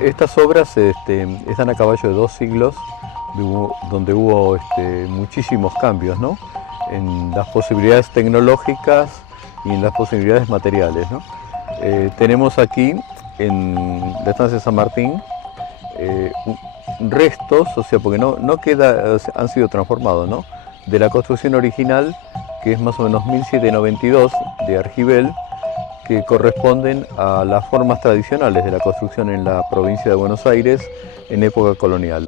Estas obras están a caballo de 2 siglos, donde hubo muchísimos cambios, ¿no?, en las posibilidades tecnológicas y en las posibilidades materiales, ¿no? Tenemos aquí, en la estancia San Martín, restos, o sea, porque no queda, o sea, han sido transformados, ¿no?, de la construcción original, que es más o menos 1792, de Argibel, que corresponden a las formas tradicionales de la construcción en la provincia de Buenos Aires en época colonial.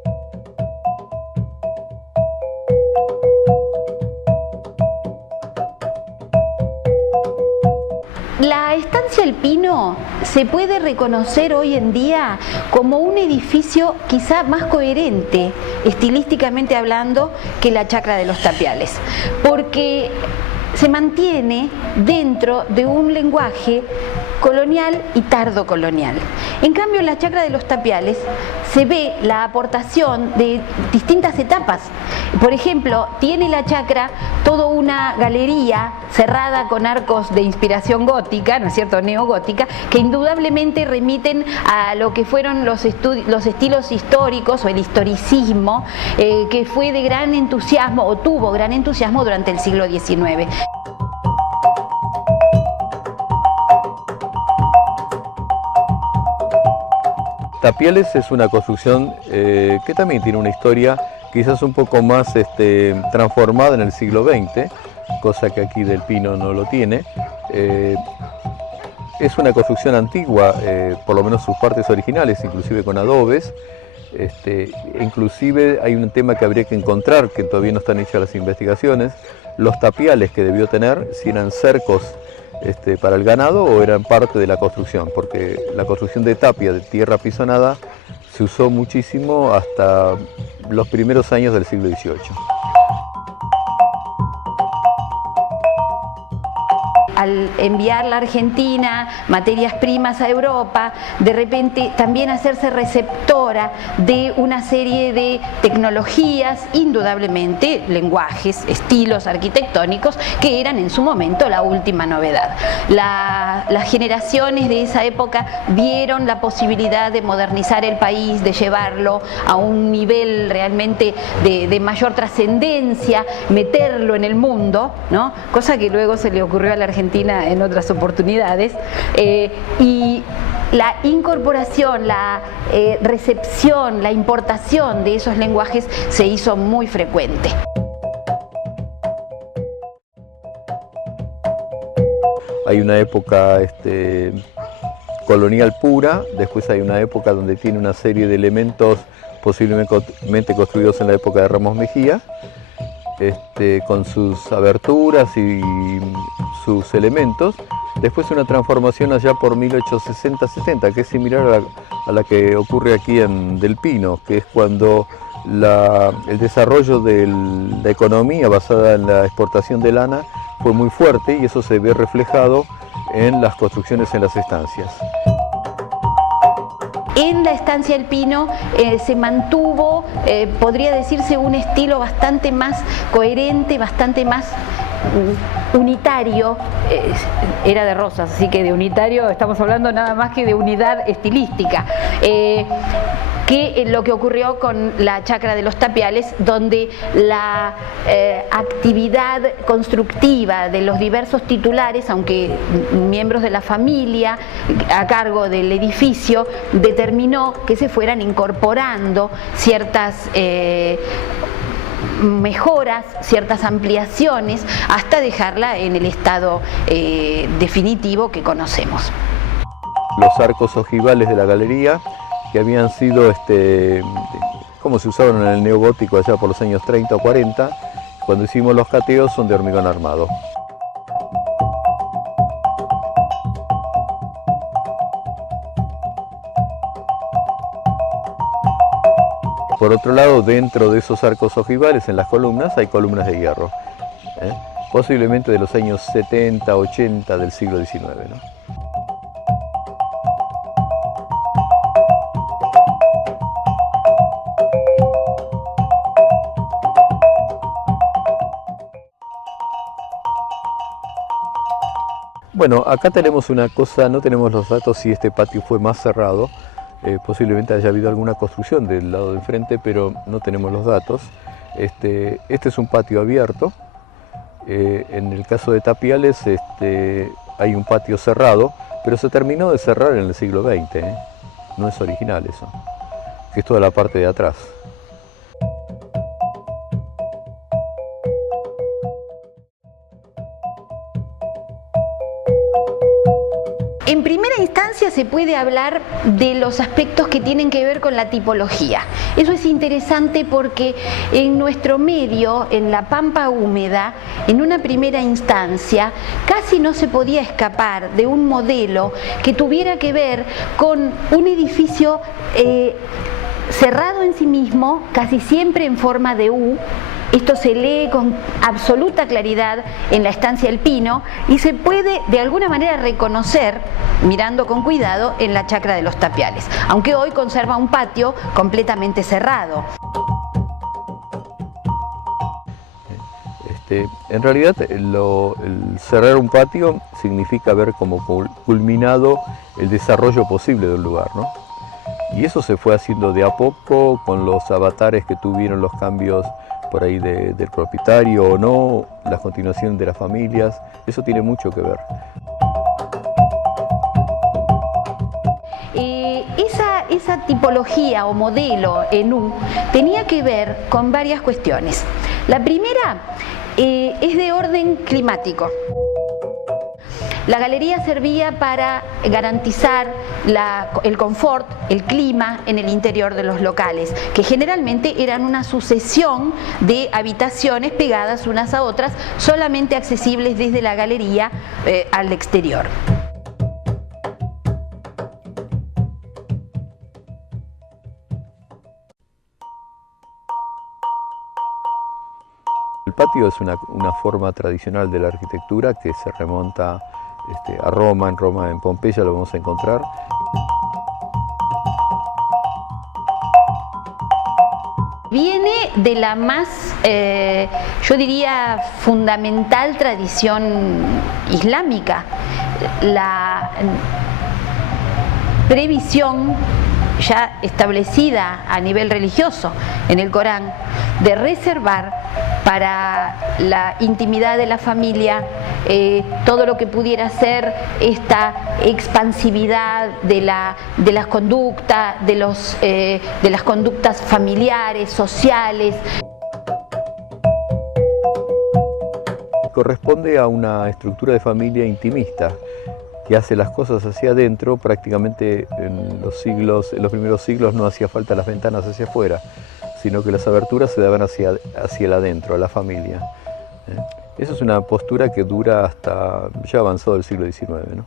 La estancia El Pino se puede reconocer hoy en día como un edificio quizá más coherente, estilísticamente hablando, que la Chacra de los Tapiales, porque se mantiene dentro de un lenguaje colonial y tardocolonial. En cambio, en la Chacra de los Tapiales se ve la aportación de distintas etapas. Por ejemplo, tiene la chacra toda una galería cerrada con arcos de inspiración gótica, ¿no es cierto?, neogótica, que indudablemente remiten a lo que fueron los estilos históricos o el historicismo, que fue de gran entusiasmo o tuvo gran entusiasmo durante el siglo XIX. Tapiales es una construcción que también tiene una historia quizás un poco más transformada en el siglo XX, cosa que aquí del Pino no lo tiene. Es una construcción antigua, por lo menos sus partes originales, inclusive con adobes. Inclusive hay un tema que habría que encontrar, que todavía no están hechas las investigaciones, los tapiales que debió tener, si eran cercos para el ganado o eran parte de la construcción, porque la construcción de tapia, de tierra pisonada, se usó muchísimo hasta los primeros años del siglo XVIII. Al enviar la Argentina materias primas a Europa, de repente también hacerse receptora de una serie de tecnologías, indudablemente lenguajes, estilos arquitectónicos, que eran en su momento la última novedad. Las generaciones de esa época vieron la posibilidad de modernizar el país, de llevarlo a un nivel realmente de mayor trascendencia, meterlo en el mundo, ¿no?, cosa que luego se le ocurrió a la Argentina en otras oportunidades, y la incorporación, la recepción, la importación de esos lenguajes se hizo muy frecuente. Hay una época colonial pura, después hay una época donde tiene una serie de elementos posiblemente construidos en la época de Ramos Mejía, con sus aberturas y sus elementos. Después una transformación allá por 1860-70, que es similar a la que ocurre aquí en Del Pino, que es cuando el desarrollo de la economía basada en la exportación de lana fue muy fuerte, y eso se ve reflejado en las construcciones en las estancias. En la estancia El Pino se mantuvo, podría decirse, un estilo bastante más coherente, bastante más unitario. Era de Rosas, así que de unitario estamos hablando nada más que de unidad estilística, que lo que ocurrió con la Chacra de los Tapiales, donde la actividad constructiva de los diversos titulares, aunque miembros de la familia a cargo del edificio, determinó que se fueran incorporando ciertas mejoras, ciertas ampliaciones, hasta dejarla en el estado definitivo que conocemos. Los arcos ojivales de la galería, que habían sido, como se usaron en el neogótico allá por los años 30 o 40, cuando hicimos los cateos, son de hormigón armado. Por otro lado, dentro de esos arcos ojivales, en las columnas, hay columnas de hierro, posiblemente de los años 70, 80 del siglo XIX, ¿no? Bueno, acá tenemos una cosa, no tenemos los datos si este patio fue más cerrado, Posiblemente haya habido alguna construcción del lado de enfrente, pero no tenemos los datos. Este es un patio abierto. En el caso de Tapiales hay un patio cerrado, pero se terminó de cerrar en el siglo XX. No es original eso, que es toda la parte de atrás. En primera instancia se puede hablar de los aspectos que tienen que ver con la tipología. Eso es interesante porque en nuestro medio, en la pampa húmeda, en una primera instancia, casi no se podía escapar de un modelo que tuviera que ver con un edificio cerrado en sí mismo, casi siempre en forma de U. Esto se lee con absoluta claridad en la estancia El Pino y se puede de alguna manera reconocer, mirando con cuidado, en la chacra de los Tapiales, aunque hoy conserva un patio completamente cerrado. En realidad, el cerrar un patio significa ver como culminado el desarrollo posible del lugar, ¿no? Y eso se fue haciendo de a poco con los avatares que tuvieron los cambios por ahí del propietario o no, la continuación de las familias, eso tiene mucho que ver. Esa tipología o modelo en U tenía que ver con varias cuestiones. La primera es de orden climático. La galería servía para garantizar el confort, el clima en el interior de los locales, que generalmente eran una sucesión de habitaciones pegadas unas a otras, solamente accesibles desde la galería al exterior. El patio es una forma tradicional de la arquitectura que se remonta a Roma, en Pompeya lo vamos a encontrar. Viene de la más, yo diría, fundamental tradición islámica, la previsión ya establecida a nivel religioso en el Corán de reservar para la intimidad de la familia todo lo que pudiera ser esta expansividad de las conductas, de las conductas familiares, sociales. Corresponde a una estructura de familia intimista que hace las cosas hacia adentro. Prácticamente en los primeros siglos no hacía falta las ventanas hacia afuera, sino que las aberturas se daban hacia el adentro, a la familia. Esa es una postura que dura hasta ya avanzado el siglo XIX, ¿no?